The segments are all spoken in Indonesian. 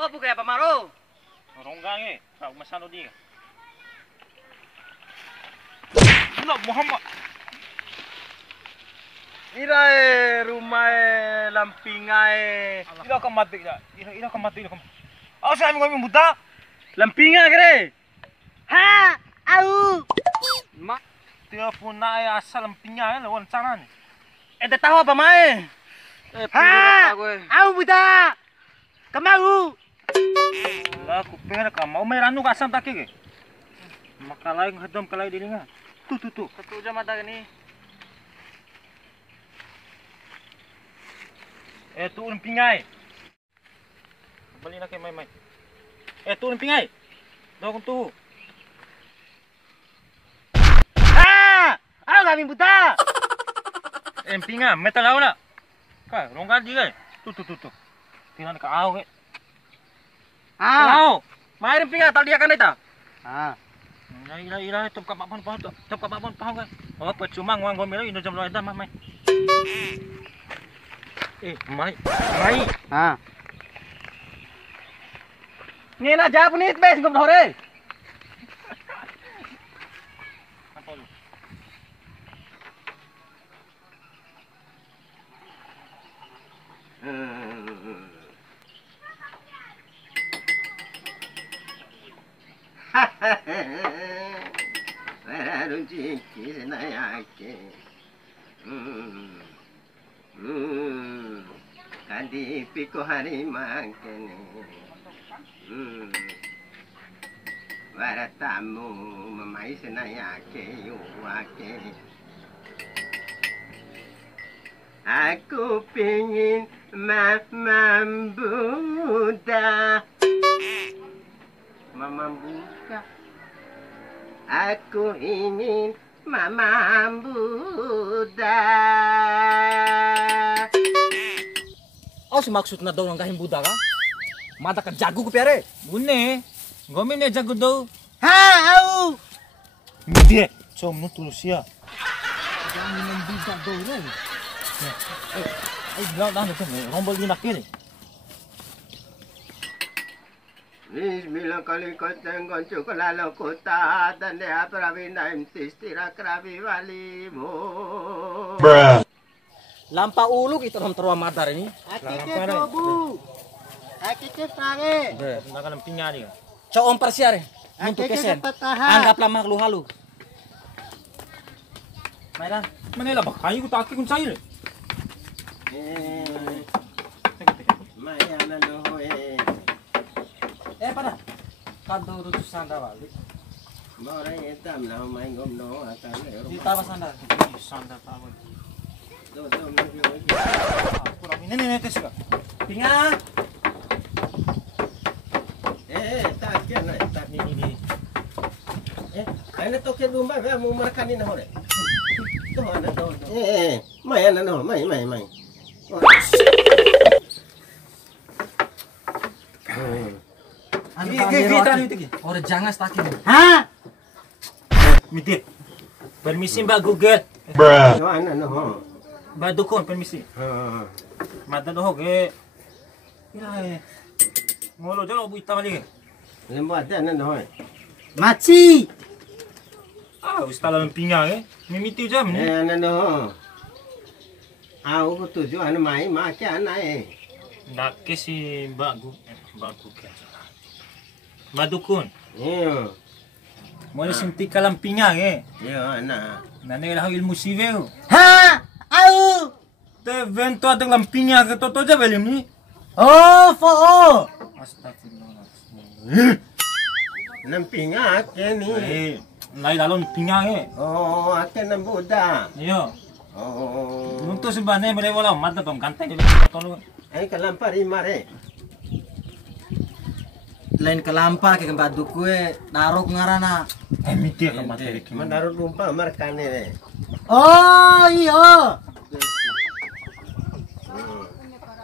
Opo kaya pamaro? Ronggang kau masano dia. Allah Muhammad. Irae rumah lampingai. Ila ka mati ila. Ila ka mati ila. Aw sa amin kami buta. Lampinga kere. Ha, au. Ma, Telepon na asal lampingnya lawan sana ni. ente tahu apa mae? Ha, au buta. Kamau. Lah ku pengen ka mau meranu ka asam tak ke. Makalai ngedom kalai diri nga. Tu. Satu jam mata gini. Tu lampingai. Bali na kay may. Tu lampingai. Dong tu. Au kami buta. Empinga metal au na. Ka ronggang dia. Tu. Tinggal ka au ke. Au. Mai empinga tal dia kan ita. Ah. Ila top ka papon pahon ka. Oh percuma ngwang gomelo ino jam lo eda mai. Mai. Ah. Ni na Japanese bes ngom dhore. Apa lu? Kadi piko hari makene. Waratamu mamai senayake yuwake. Aku pingin Mamam Buddha. Mamam Buddha. Aku ingin Mamam Buddha. Oh, si maksud na daw ng kahing Buddha ka? Mada ka jago ko pere. Bune. Gomin ne jago daw. Ha, au. Hindi. So mutulog siya. Jangan ng Buddha daw rin. Ay, bilang dah tu. Rombol ni nak ni. Bismillah kali koteng goncu kelalo kota dan dia pravina imtistira krabi walimu. Lampa uluk itu ram terwa madar ini. Akike tobu. Akike pare. Nak kan pinya dia. Coom persiare. Untuk Akike kesen. patahan. Anggaplah makhluk halu. Mairan. Mana lah bakai ku tak kun sai le. Maya nanoe. Pada. Kado rutus sanda balik. More etam na mai ngom no atan le. Di tawa sanda. Sanda tahu. Do magi. Kurang ini tes ka. Pinga. Tak kian na tak Ni. Ana to ke dumba ba mo markani na hore. To ana do. Maya nano mai. Ora jangan stakin. Ha? Miti. Permisi Mbak Google. No ana no. Mbak Dukun permisi. Mata doh ke. Ira Ngolo jalo bu ita balik. Lembo ada ana no. Maci. Ustala lampinga Mimiti jam ni. Ana no. Aku tuju ana mai make ana Nak ke si Mbak Google. Mbak Dukun. Iya. Mo sinti ka lampinga Iya ana. Nane lah ilmu sivel. Ha! Au! Te vento ada lampinga ke toto ja belim ni. Oh, fo. Astagfirullah. Nampinga ke ni. Lai lalon pinga Oh, ake na Buddha. Iyo. Oh. Nuntu sebane mere wala mata tom kante ni tolo. Ay kalampari mare. Lain kelampa ke tempat dukue daruk ngarana. Miti ka materi ki. Manaro lumpa markane re. Oh, iya.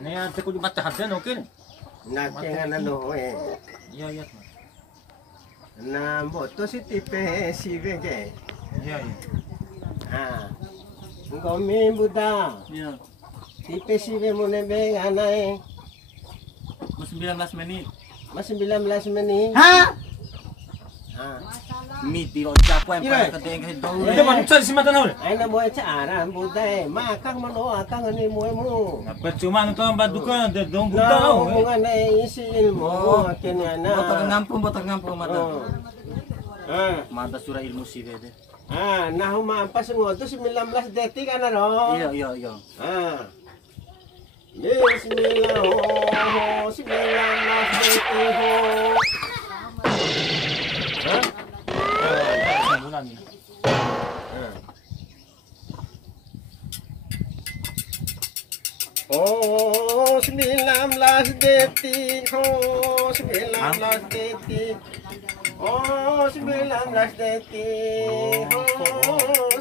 Ne ate ko baca hadden oke. Nake ngana no Iya. Na boto si tipe si vege. Iya. Ha. Ngomi Buddha. Iya. Tipe si ve mone be anae. 19 menit. Mas 19 menit. Ha? Ah. Miti lo japo yang Iya. pada kedeng kedong. Ito man sa si mata na. Ay na mo cara buday. Makang mano akang ni mo. Percuma nito ang baduka de dong buta Na oh. hubungan na isi ilmu kanya na. Botag ngampung mata. Oh. Ah, Mata surah ilmu si bede. nah humampas ngoto 19 detik ana ro. Iya. Ah. Bismillah, oh, 19 detik ho. Hah? Bulan ni. Oh, 19 detik ho, 19 detik. Oh, 19 detik ho,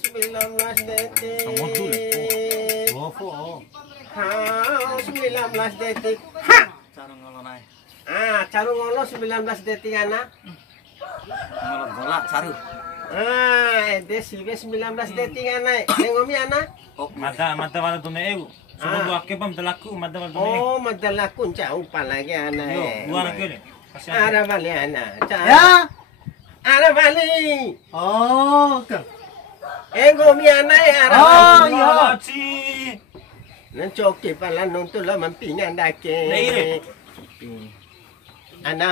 19 detik. Opo. Ha, 19 detik. Ha! Cara ngolonai. Caru ngolo 19 detik ana. Ngolot bola caru. Ede sibe 19 detik ana. Nengomi ana. Mata wala to na eu. Subo ake pam dalaku mata wala to na eu. Oh, madala kun jauh palagi ana. Yo, buana kele. Kasi Ara bali ana. Ya. Ara bali. Oh, ke. Ngomi ana ara. Oh, iya. Si. Nan coki pala nuntu la mampingan dake. Leire. Ana.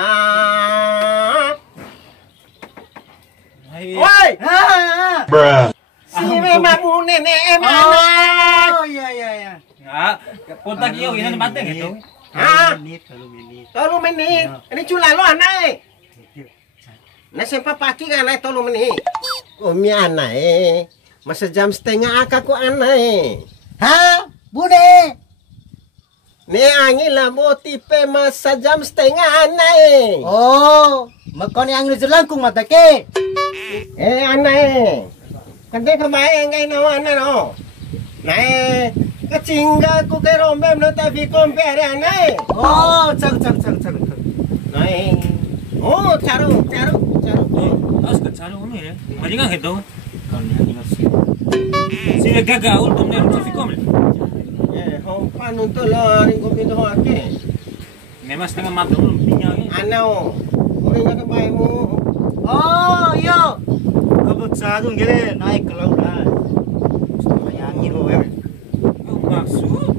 Ay. Woi, Ha. si memang nenek mana? Oh, iya. Ah, punta kiyo ina bateng ito. Ha? Minit. 3 menit. Ini culalo anai. Na sempa paki anai 3 menit. Umi anai. Masa jam setengah akaku anai. Ha? Bude. Ne angin lah mau tipe masa jam setengah anai. Oh, makoni ang langkung mata ke. Anai. Kande kemayan ngay no ana no. Nai kecingga ku ke rombem no tapi compare anai. Oh, caru. Nai. Oh, caru. Aos ka chalo umi eh. Malinga ito. Kon yang ngersi. Si gagaul tumne rum sa fikom. Hompan untuk lari ko pinto ake. Memas tengah mata rum pinya ni. Ano. Umi nga kabay mo. Oh, iya. Kabut sadung gele naik ke laut lah. Bayangin lo ya. Yung maksud.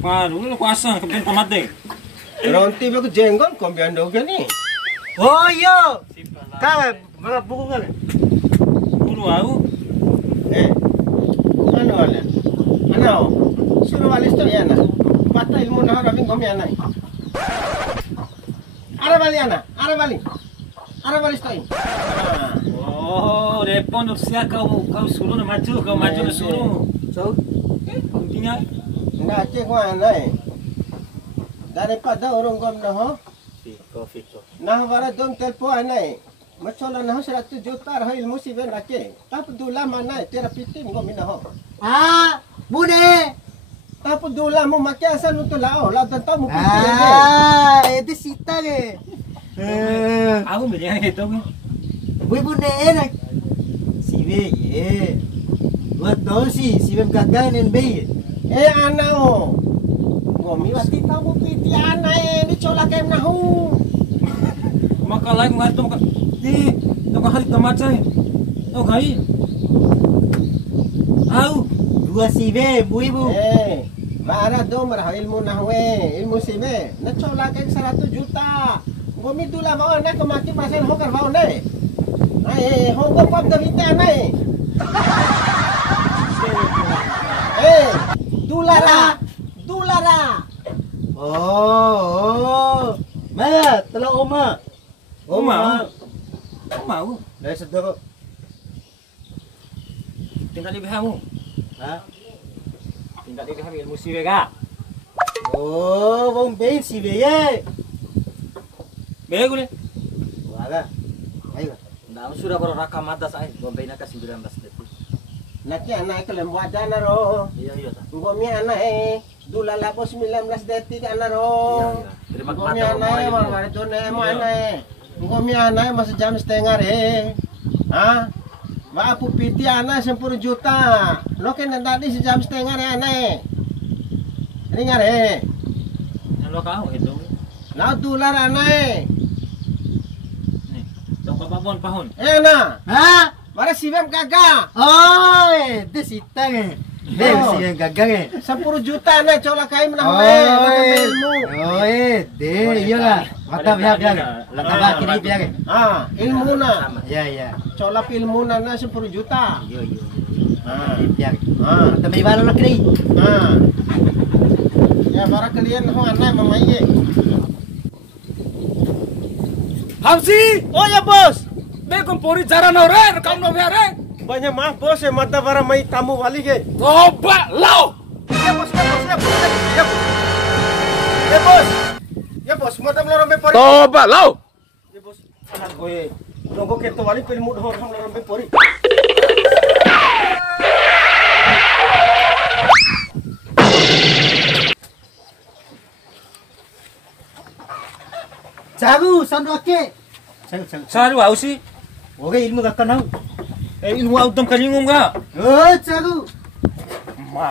Paano lo kuasa kapten pamate. Ronti ba ko jenggon kombiando gani. Oh, iya. Ka, mga buko nga. Puro aku. Ano wala? Ano? Sino walis to yan? Bata ilmu na harapin komiana. Arabali to. Oh, repon siya kau suruh na maju na suruh. So, Kuntinya. Nake ko anay. Daripada urong gom na ho. Fiko. Nahawara dong telpo anay. Macola na ho 100 juta ho ilmu si ben laki. Tapos dula manay terapitin ko minaho. Ah, bude. Tapos dula mo makiasa no tulao. Ladan ta mo piti. Ede sita ke. Aku belian itu. Bui bude enak. Sibe ye. Buat dosi, sibe gaganin be. Ano? Gomi wati ta mo piti anay ni cola kem na ho. Maka lain ngato maka. Ito kahit na macay. Ito kahi. Au. Dua sibe, bui bu. Mara do marah ilmu nahwe, ilmu sibe. Na cola kem 100 juta. Gomi dula mau anak kemaki pasen ho kar mau ne. Ai ho go pam da vita anay. Dulara. Oh. Mana? Telo oma. Mau. Mau. Dari sedok. Tinggal di kamu. Ha? Tinggal di kamu ilmu siwe ka. Oh, wong be sibe ye. Bego gule. Wala. Ayo. Ndak sudah baru rakam atas ay. Bombay na ka 19 detik. Naki anak ke lembaga na ro. Iya. Gomi anak dula lapo 19 detik ana ro. Terima Gomi kasih. anak mar do ne mo anak. Gomi anak mas jam setengah re. Ha? Wa apu piti anak 10 juta. Lo ken tadi sejam setengah re anak. Ringar he. Ano ka itu? Lau dolar anai. Nih, tong babon pahon. Na. Ha? Mara sibem kagak. Oh, itu sitang eh. Dia Oh. mesti yang gagang eh. 10 juta na cola kain menang Oh, ilmu. iya lah. Mata biar. Lataba kiri biar. Ilmu na. Ya. Cola ilmu na 10 juta. Yo. Ah. Biar. Mata may balo na kiri. Ya para kalian ho anai mamaye. Hamsi, Oh ya bos. bekum pori cara nore, rekam no biare. Banyak maaf bos ya mata para mai tamu wali ge. Toba lau. Ya bos. Ya bos, mata melorong be pori. Toba lau. Ya bos. Anak gue. Nunggu keto wali pilmu doh melorong be pori. Sagu, sandu ake. Sagu. Sari wa usi. Oke, ilmu gak kenal. Ilmu autom kalingong ga. Oh, sagu. Ma.